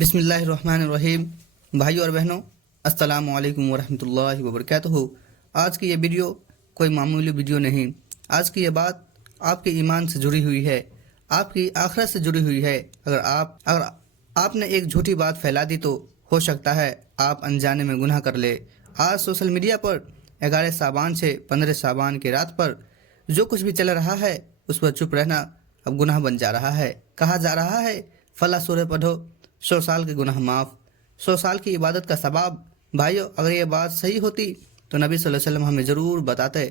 बिस्मिल्लाहिर्रहमानिर्रहीम। भाइयों और बहनों, अस्सलामु अलैकुम वरहमतुल्लाहि वबरकातुहू। आज की ये वीडियो कोई मामूली वीडियो नहीं। आज की ये बात आपके ईमान से जुड़ी हुई है, आपकी आखिरत से जुड़ी हुई है। अगर आपने एक झूठी बात फैला दी तो हो सकता है आप अनजाने में गुनाह कर ले। आज सोशल मीडिया पर 11 साबान से 15 साबान की रात पर जो कुछ भी चल रहा है उस पर चुप रहना अब गुनाह बन जा रहा है। कहा जा रहा है फला सूरह पढ़ो 100 साल के गुनाह माफ़, 100 साल की इबादत का सवाब। भाइयों, अगर ये बात सही होती तो नबी सल्लल्लाहु अलैहि वसल्लम हमें ज़रूर बताते।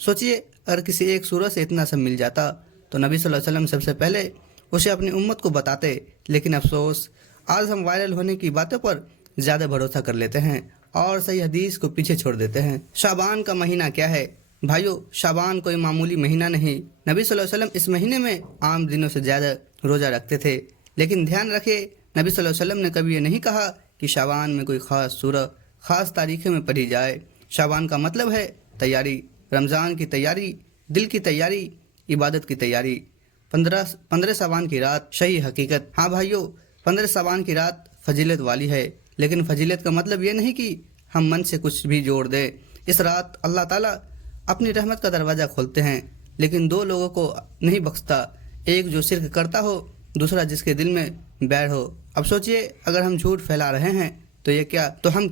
सोचिए, अगर किसी एक सूरह से इतना सब मिल जाता तो नबी सल्लल्लाहु अलैहि वसल्लम सबसे पहले उसे अपनी उम्मत को बताते। लेकिन अफसोस, आज हम वायरल होने की बातों पर ज़्यादा भरोसा कर लेते हैं और सही हदीस को पीछे छोड़ देते हैं। शाबान का महीना क्या है? भाइयों, शाबान कोई मामूली महीना नहीं। नबी सल्लल्लाहु अलैहि वसल्लम इस महीने में आम दिनों से ज़्यादा रोज़ा रखते थे। लेकिन ध्यान रखिए, नबी सल्लल्लाहु अलैहि वसल्लम ने कभी ये नहीं कहा कि शाबान में कोई ख़ास सूरह ख़ास तारीख़ में पढ़ी जाए। शाबान का मतलब है तैयारी, रमज़ान की तैयारी, दिल की तैयारी, इबादत की तैयारी। 15 साबान की रात सही हकीकत। हाँ भाइयों, 15 साबान की रात फजीलत वाली है, लेकिन फजीलत का मतलब ये नहीं कि हम मन से कुछ भी जोड़ दें। इस रात अल्लाह ताला अपनी रहमत का दरवाज़ा खोलते हैं, लेकिन दो लोगों को नहीं बख्शता, एक जो शिर्क करता हो, दूसरा जिसके दिल में बैर हो। अब सोचिए, अगर हम झूठ फैला रहे हैं तो ये क्या तो हम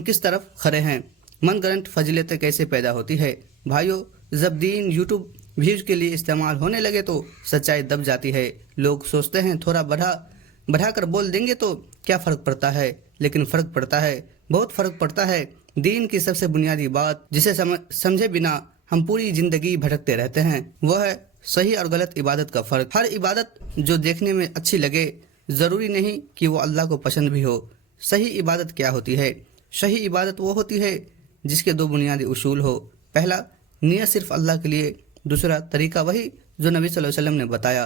किस तरफ खड़े हैं? मनगढ़ंत फजीलतें कैसे पैदा होती है? भाइयों, जब दीन यूट्यूब व्यूज के लिए इस्तेमाल होने लगे तो सच्चाई दब जाती है। लोग सोचते हैं थोड़ा बढ़ा कर बोल देंगे तो क्या फ़र्क पड़ता है, लेकिन फ़र्क पड़ता है, बहुत फ़र्क पड़ता है। दीन की सबसे बुनियादी बात जिसे समझे बिना हम पूरी ज़िंदगी भटकते रहते हैं, वह है सही और गलत इबादत का फ़र्क। हर इबादत जो देखने में अच्छी लगे ज़रूरी नहीं कि वो अल्लाह को पसंद भी हो। सही इबादत क्या होती है? सही इबादत वो होती है जिसके दो बुनियादी उसूल हो। पहला, नियत सिर्फ अल्लाह के लिए। दूसरा, तरीका वही जो नबी सल्लल्लाहु अलैहि वसल्लम ने बताया।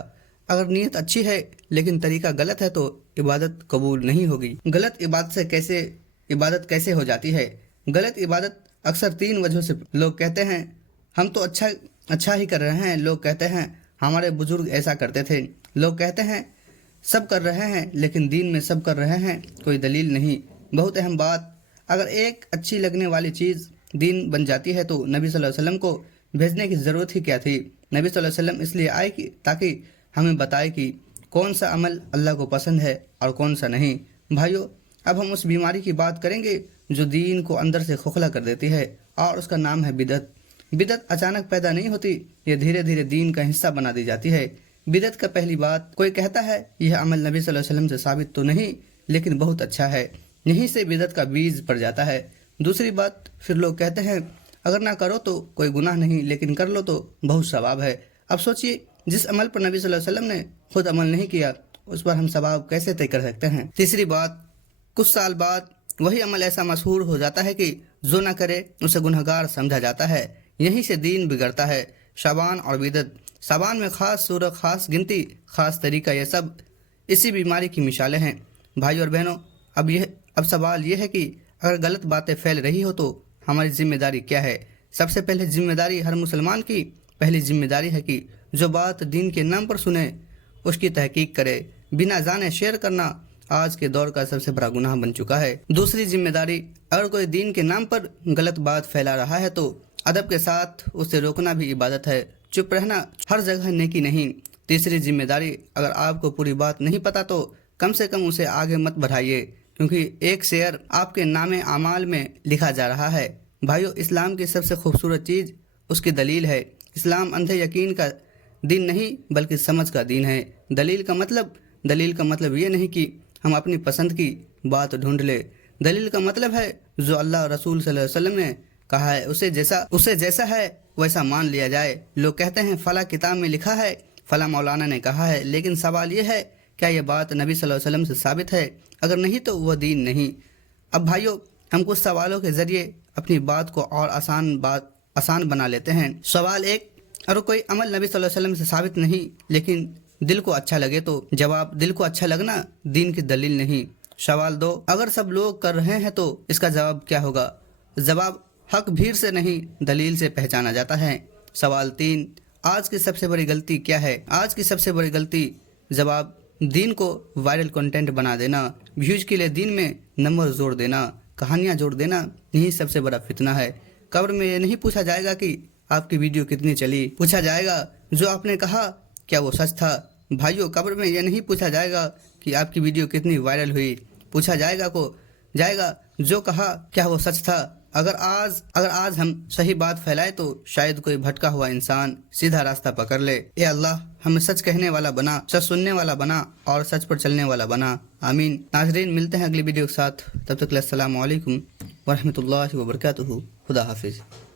अगर नीयत अच्छी है लेकिन तरीका गलत है तो इबादत कबूल नहीं होगी। गलत इबादत कैसे हो जाती है? गलत इबादत अक्सर 3 वजहों से। लोग कहते हैं हम तो अच्छा ही कर रहे हैं। लोग कहते हैं हमारे बुजुर्ग ऐसा करते थे। लोग कहते हैं सब कर रहे हैं, लेकिन दीन में सब कर रहे हैं कोई दलील नहीं। बहुत अहम बात, अगर एक अच्छी लगने वाली चीज़ दीन बन जाती है तो नबी सल्लल्लाहु अलैहि वसल्लम को भेजने की ज़रूरत ही क्या थी? नबी सल्लल्लाहु अलैहि वसल्लम इसलिए आए कि ताकि हमें बताए कि कौन सा अमल अल्लाह को पसंद है और कौन सा नहीं। भाइयों, अब हम उस बीमारी की बात करेंगे जो दीन को अंदर से खोखला कर देती है, और उसका नाम है बिदअत। बिदअत अचानक पैदा नहीं होती, ये धीरे धीरे दीन का हिस्सा बना दी जाती है। बिदअत का पहली बात, कोई कहता है यह अमल नबी सल्लल्लाहु अलैहि वसल्लम से साबित तो नहीं, लेकिन बहुत अच्छा है। यहीं से बिदअत का बीज पड़ जाता है। दूसरी बात, फिर लोग कहते हैं अगर ना करो तो कोई गुनाह नहीं, लेकिन कर लो तो बहुत सवाब है। अब सोचिए, जिस अमल पर नबी सल्लल्लाहु अलैहि वसल्लम ने खुद अमल नहीं किया उस पर हम सवाब कैसे तय कर सकते हैं? तीसरी बात, कुछ साल बाद वही अमल ऐसा मशहूर हो जाता है कि जो ना करे उसे गुनहगार समझा जाता है। यहीं से दीन बिगड़ता है। शाबान और बिदअत, शाबान में ख़ास सूरत, ख़ास गिनती, ख़ास तरीका, ये सब इसी बीमारी की मिसालें हैं। भाइयों और बहनों, अब सवाल ये है कि अगर गलत बातें फैल रही हो तो हमारी जिम्मेदारी क्या है? सबसे पहले जिम्मेदारी हर मुसलमान की पहली जिम्मेदारी है कि जो बात दीन के नाम पर सुने उसकी तहकीक करे। बिना जाने शेयर करना आज के दौर का सबसे बड़ा गुनाह बन चुका है। दूसरी जिम्मेदारी, अगर कोई दीन के नाम पर गलत बात फैला रहा है तो अदब के साथ उसे रोकना भी इबादत है। चुप रहना हर जगह नेकी नहीं। तीसरी जिम्मेदारी, अगर आपको पूरी बात नहीं पता तो कम से कम उसे आगे मत बढ़ाइए, क्योंकि एक शेयर आपके नामे आमाल में लिखा जा रहा है। भाइयों, इस्लाम की सबसे खूबसूरत चीज़ उसकी दलील है। इस्लाम अंधे यकीन का दीन नहीं बल्कि समझ का दीन है। दलील का मतलब ये नहीं कि हम अपनी पसंद की बात ढूंढ ले। दलील का मतलब है जो अल्लाह और रसूल सल्लल्लाहु अलैहि वसल्लम ने कहा है उसे जैसा है वैसा मान लिया जाए। लोग कहते हैं फला किताब में लिखा है, फला मौलाना ने कहा है, लेकिन सवाल ये है क्या ये बात नबी सल्लल्लाहु अलैहि वसल्लम से साबित है? अगर नहीं तो वह दीन नहीं। अब भाइयों, हम कुछ सवालों के ज़रिए अपनी बात को और आसान बना लेते हैं। सवाल 1, अगर कोई अमल नबी सल्लल्लाहु अलैहि वसल्लम से साबित नहीं लेकिन दिल को अच्छा लगे तो? जवाब, दिल को अच्छा लगना दीन की दलील नहीं। सवाल 2, अगर सब लोग कर रहे हैं तो इसका जवाब क्या होगा? जवाब, हक भीड़ से नहीं दलील से पहचाना जाता है। सवाल 3, आज की सबसे बड़ी गलती क्या है? आज की सबसे बड़ी गलती, जवाब, دین کو وائرل کنٹینٹ بنا دینا، ویوز کے لیے دین میں نمبر جوڑ دینا، کہانیاں جوڑ دینا، یہی سب سے بڑا فتنہ ہے۔ قبر میں یہ نہیں پوچھا جائے گا کہ آپ کی ویڈیو کتنی چلی، پوچھا جائے گا جو آپ نے کہا کیا وہ سچ تھا۔ بھائیوں، قبر میں یہ نہیں پوچھا جائے گا کہ آپ کی ویڈیو کتنی وائرل ہوئی، پوچھا جائے گا جو کہا کیا وہ سچ تھا۔ اگر آج ہم صحیح بات پھیلائے تو شاید کوئی بھٹکا ہوا انسان سیدھا راستہ پکڑ لے۔ اے اللہ، ہمیں سچ کہنے والا بنا، سچ سننے والا بنا اور سچ پر چلنے والا بنا، آمین۔ ناظرین، ملتے ہیں اگلی ویڈیو کے ساتھ، تب تک السلام علیکم ورحمۃ اللہ وبرکاتہ۔ خدا حافظ۔